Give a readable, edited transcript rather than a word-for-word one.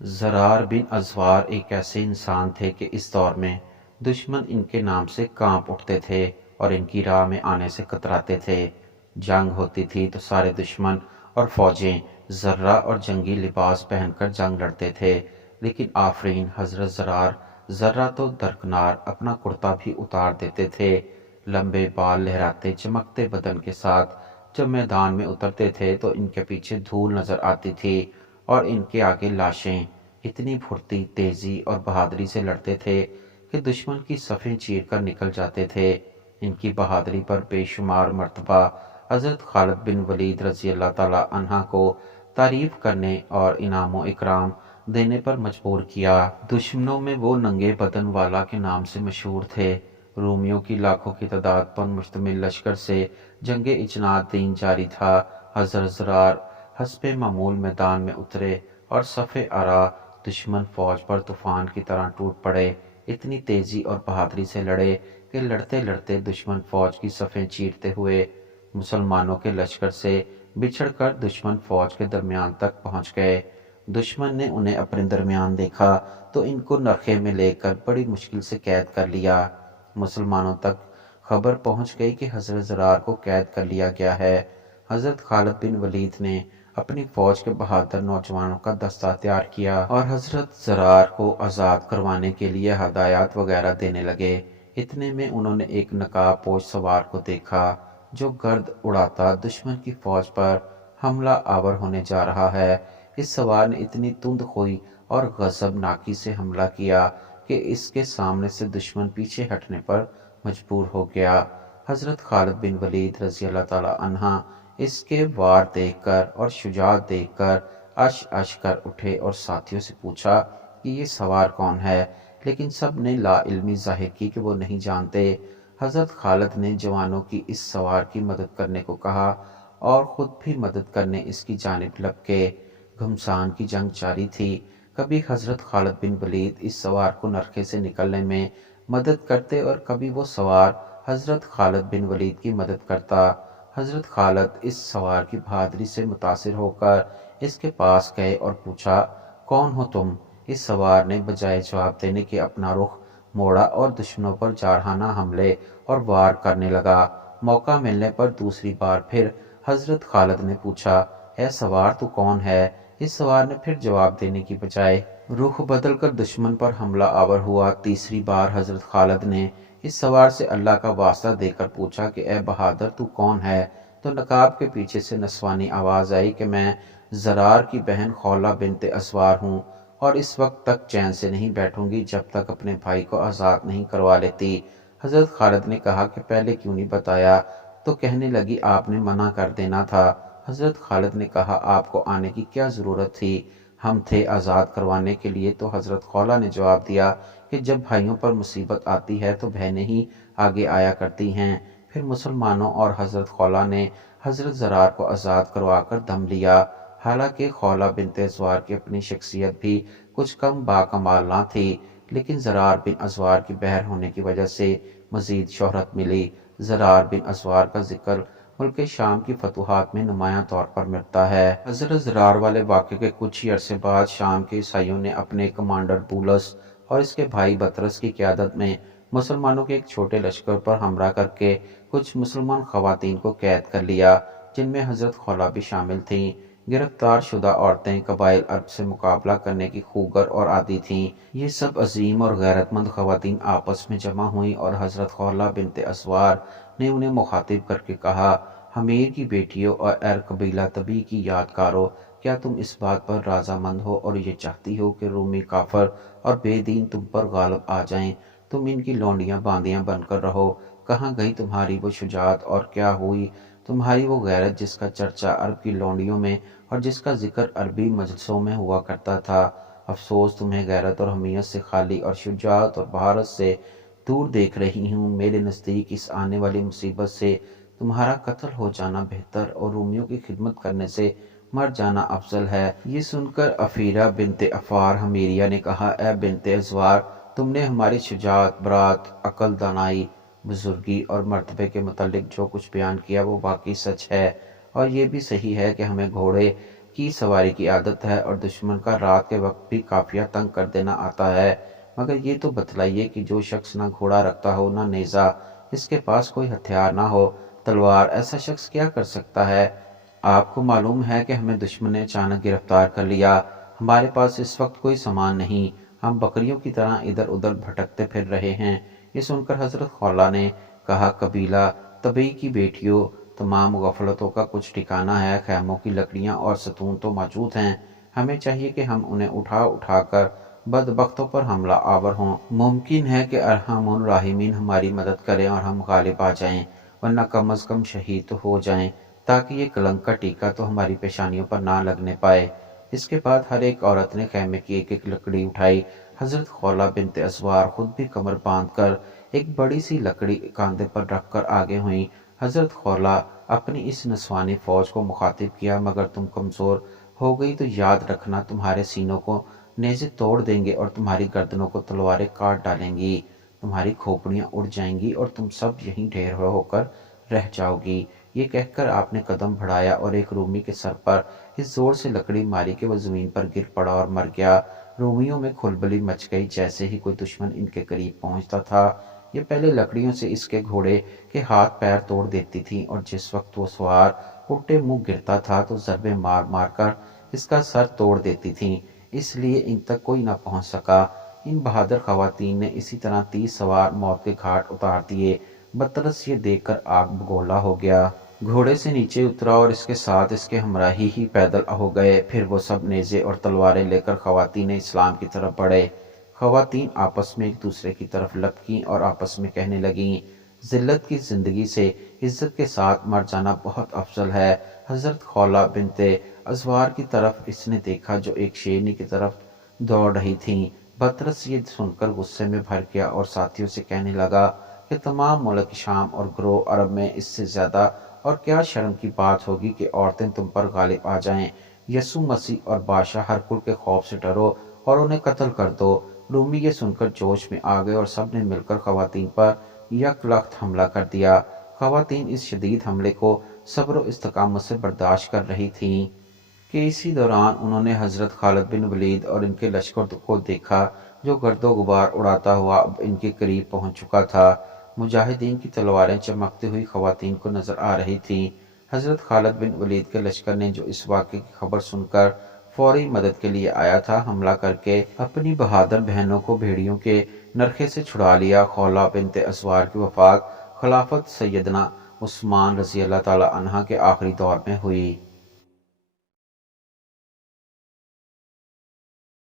زرار بن ازوار ایک ایسے انسان تھے کہ اس دور میں دشمن ان کے نام سے کانپ اٹھتے تھے اور ان کی راہ میں آنے سے کتراتے تھے۔ جنگ ہوتی تھی تو سارے دشمن اور فوجیں زرہ اور جنگی لباس پہن کر جنگ لڑتے تھے، لیکن آفرین حضرت زرار ذرہ تو درکنار اپنا کرتا بھی اتار دیتے تھے۔ لمبے بال لہراتے چمکتے بدن کے ساتھ جب میدان میں اترتے تھے تو ان کے پیچھے دھول نظر آتی تھی اور ان کے آگے لاشیں۔ اتنی پھرتی، تیزی اور بہادری سے لڑتے تھے کہ دشمن کی صفیں چیر کر نکل جاتے تھے۔ ان کی بہادری پر بے شمار مرتبہ حضرت خالد بن ولید رضی اللہ تعالی عنہ کو تعریف کرنے اور انعام و اکرام دینے پر مجبور کیا۔ دشمنوں میں وہ ننگے بدن والا کے نام سے مشہور تھے۔ رومیوں کی لاکھوں کی تعداد پر مشتمل لشکر سے جنگ اجناد دین جاری تھا۔ حضرت زرار حسب معمول میدان میں اترے اور صف آرا دشمن فوج پر طوفان کی طرح ٹوٹ پڑے۔ اتنی تیزی اور بہادری سے لڑے کہ لڑتے لڑتے دشمن فوج کی صفیں چیرتے ہوئے مسلمانوں کے لشکر سے بچھڑ کر دشمن فوج کے درمیان تک پہنچ گئے۔ دشمن نے انہیں اپنے درمیان دیکھا تو ان کو نرخے میں لے کر بڑی مشکل سے قید کر لیا۔ مسلمانوں تک خبر پہنچ گئی کہ حضرت زرار کو قید کر لیا گیا ہے۔ حضرت خالد بن ولید نے اپنی فوج کے بہادر نوجوانوں کا دستہ تیار کیا اور حضرت زرار کو آزاد کروانے کے لیے ہدایات وغیرہ دینے لگے۔ اتنے میں انہوں نے ایک نقاب پوش سوار کو دیکھا جو گرد اڑاتا دشمن کی فوج پر حملہ آور ہونے جا رہا ہے۔ اس سوار نے اتنی تند خوئی اور غضبناکی سے حملہ کیا کہ اس کے سامنے سے دشمن پیچھے ہٹنے پر مجبور ہو گیا۔ حضرت خالد بن ولید رضی اللہ تعالی عنہ اس کے وار دیکھ کر اور شجاعت دیکھ کر اش اش کر اٹھے اور ساتھیوں سے پوچھا کہ یہ سوار کون ہے، لیکن سب نے لا علمی ظاہر کی کہ وہ نہیں جانتے۔ حضرت خالد نے جوانوں کی اس سوار کی مدد کرنے کو کہا اور خود بھی مدد کرنے اس کی جانب لپکے۔ گھمسان کی جنگ جاری تھی۔ کبھی حضرت خالد بن ولید اس سوار کو نرخے سے نکلنے میں مدد کرتے اور کبھی وہ سوار حضرت خالد بن ولید کی مدد کرتا۔ حضرت خالد اس سوار کی بہادری سے متاثر ہو کر اس کے پاس گئے اور پوچھا، کون ہو تم؟ اس سوار نے بجائے جواب دینے کے اپنا رخ موڑا اور دشمنوں پر جارحانہ حملے اور وار کرنے لگا۔ موقع ملنے پر دوسری بار پھر حضرت خالد نے پوچھا، اے سوار تو کون ہے؟ اس سوار نے پھر جواب دینے کی بجائے رخ بدل کر دشمن پر حملہ آور ہوا۔ تیسری بار حضرت خالد نے اس سوار سے اللہ کا واسطہ دے کر پوچھا کہ اے بہادر تو کون ہے؟ تو نقاب کے پیچھے سے نسوانی آواز آئی کہ میں زرار کی بہن خولہ بنت اسوار ہوں اور اس وقت تک چین سے نہیں بیٹھوں گی جب تک اپنے بھائی کو آزاد نہیں کروا لیتی۔ حضرت خالد نے کہا کہ پہلے کیوں نہیں بتایا؟ تو کہنے لگی آپ نے منع کر دینا تھا۔ حضرت خالد نے کہا آپ کو آنے کی کیا ضرورت تھی؟ ہم تھے آزاد کروانے کے لیے۔ تو حضرت خولہ نے جواب دیا کہ جب بھائیوں پر مصیبت آتی ہے تو بہنیں ہی آگے آیا کرتی ہیں۔ پھر مسلمانوں اور حضرت خولہ نے حضرت زرار کو آزاد کروا کر دم لیا۔ حالانکہ خولہ بنت ازوار کی اپنی شخصیت بھی کچھ کم باکمال نہ تھی، لیکن زرار بن ازوار کی بہر ہونے کی وجہ سے مزید شہرت ملی۔ زرار بن ازوار کا ذکر ملک شام کی فتوحات میں نمایاں طور پر ملتا ہے۔ حضرت زرار والے واقعے کے کچھ ہی عرصے بعد شام کے عیسائیوں نے اپنے کمانڈر بولس اور اس کے بھائی بطرس کی قیادت میں مسلمانوں کے ایک چھوٹے لشکر پر حملہ کر کے کچھ مسلمان خواتین کو قید کر لیا، جن میں حضرت خولہ بھی شامل تھیں۔ گرفتار شدہ عورتیں قبائل عرب سے مقابلہ کرنے کی خوگر اور عادی تھیں۔ یہ سب عظیم اور غیرت مند خواتین آپس میں جمع ہوئیں اور حضرت خولہ بنت اسوار نے انہیں مخاطب کر کے کہا، حمیر کی بیٹیوں اور ار قبیلہ تبی کی یادگاروں، کیا تم اس بات پر رضا مند ہو اور یہ چاہتی ہو کہ رومی کافر اور بے دین تم پر غالب آ جائیں؟ تم ان کی لونڈیاں باندیاں بن کر رہو۔ کہاں گئی تمہاری وہ شجاعت اور کیا ہوئی تمہاری وہ غیرت جس کا چرچا عرب کی لونڈیوں میں اور جس کا ذکر عربی مجلسوں میں ہوا کرتا تھا؟ افسوس تمہیں غیرت اور حمیت سے خالی اور شجاعت اور بہارت سے دور دیکھ رہی ہوں۔ میرے نزدیک اس آنے والی مصیبت سے تمہارا قتل ہو جانا بہتر اور رومیوں کی خدمت کرنے سے مر جانا افضل ہے۔ یہ سن کر افیرہ بنت افار حمیریہ نے کہا، اے بنت ازوار، تم نے ہماری شجاعت، برات، عقل، دانائی، بزرگی اور مرتبے کے متعلق جو کچھ بیان کیا وہ واقعی سچ ہے، اور یہ بھی صحیح ہے کہ ہمیں گھوڑے کی سواری کی عادت ہے اور دشمن کا رات کے وقت بھی قافیہ تنگ کر دینا آتا ہے، مگر یہ تو بتلائیے کہ جو شخص نہ گھوڑا رکھتا ہو نہ نیزہ، اس کے پاس کوئی ہتھیار نہ ہو تلوار، ایسا شخص کیا کر سکتا ہے؟ آپ کو معلوم ہے کہ ہمیں دشمن نے اچانک گرفتار کر لیا، ہمارے پاس اس وقت کوئی سامان نہیں، ہم بکریوں کی طرح ادھر ادھر بھٹکتے پھر رہے ہیں۔ یہ سن کر حضرت خولہ نے کہا، قبیلہ طبی کی بیٹیوں، تمام غفلتوں کا کچھ ٹھکانہ ہے، خیموں کی لکڑیاں اور ستون تو موجود ہیں، ہمیں چاہیے کہ ہم انہیں اٹھا اٹھا کر بدبختوں پر حملہ آور ہوں۔ ممکن ہے کہ ارحم الراحمین ہماری مدد کریں اور ہم غالب آ جائیں، ورنہ کم از کم شہید تو ہو جائیں، تاکہ یہ کلنک کا ٹیکہ تو ہماری پیشانیوں پر نہ لگنے پائے۔ اس کے بعد ہر ایک عورت نے خیمے کی ایک ایک لکڑی اٹھائی۔ حضرت خولہ بنت اسوار خود بھی کمر باندھ کر ایک بڑی سی لکڑی کاندھے پر رکھ کر آگے ہوئیں۔ حضرت خولہ اپنی اس نسوانی فوج کو مخاطب کیا، مگر تم کمزور ہو گئی تو یاد رکھنا، تمہارے سینوں کو نیزے توڑ دیں گے اور تمہاری گردنوں کو تلواریں کاٹ ڈالیں گی، تمہاری کھوپڑیاں اڑ جائیں گی اور تم سب یہیں ڈھیر ہو کر رہ جاؤ گی۔ یہ کہہ کر آپ نے قدم بڑھایا اور ایک رومی کے سر پر اس زور سے لکڑی ماری کہ وہ زمین پر گر پڑا اور مر گیا۔ رومیوں میں کھلبلی مچ گئی، جیسے ہی کوئی دشمن ان کے قریب پہنچتا تھا، یہ پہلے لکڑیوں سے اس کے گھوڑے کے ہاتھ پیر توڑ دیتی تھیں اور جس وقت وہ سوار الٹے منہ گرتا تھا تو ضربے مار مار کر اس کا سر توڑ دیتی تھیں، اس لیے ان تک کوئی نہ پہنچ سکا۔ ان بہادر خواتین نے اسی طرح 30 سوار موت کے گھاٹ اتار دیے۔ بطرس یہ دیکھ کر آگ بگولا ہو گیا، گھوڑے سے نیچے اترا اور اس کے ساتھ اس کے ہمراہی ہی پیدل ہو گئے۔ پھر وہ سب نیزے اور تلواریں لے کر خواتین اسلام کی طرف بڑھے۔ خواتین آپس میں ایک دوسرے کی طرف لپکیں اور آپس میں کہنے لگیں، ذلت کی زندگی سے عزت کے ساتھ مر جانا بہت افضل ہے۔ حضرت خولہ بنت اسوار کی طرف اس نے دیکھا جو ایک شیرنی کی طرف دوڑ رہی تھیں۔ بطرس یہ سن کر غصے میں بھر گیا اور ساتھیوں سے کہنے لگا کہ تمام ملک شام اور گروہ عرب میں اس سے زیادہ اور کیا شرم کی بات ہوگی کہ عورتیں تم پر غالب آ جائیں۔ یسوع مسیح اور بادشاہ ہرکل کے خوف سے ڈرو اور انہیں قتل کر دو۔ رومی یہ سن کر جوش میں آ گئے اور سب نے مل کر خواتین پر یک لخت حملہ کر دیا۔ خواتین اس شدید حملے کو صبر و استقامت سے برداشت کر رہی تھیں کہ اسی دوران انہوں نے حضرت خالد بن ولید اور ان کے لشکر کو دیکھا جو گرد و غبار اڑاتا ہوا اب ان کے قریب پہنچ چکا تھا۔ مجاہدین کی تلواریں چمکتی ہوئی خواتین کو نظر آ رہی تھیں۔ حضرت خالد بن ولید کے لشکر نے جو اس واقعے کی خبر سن کر فوری مدد کے لیے آیا تھا، حملہ کر کے اپنی بہادر بہنوں کو بھیڑیوں کے نرخے سے چھڑا لیا۔ خولہ بنت اسوار کی وفات خلافت سیدنا عثمان رضی اللہ تعالی عنہ کے آخری دور میں ہوئی۔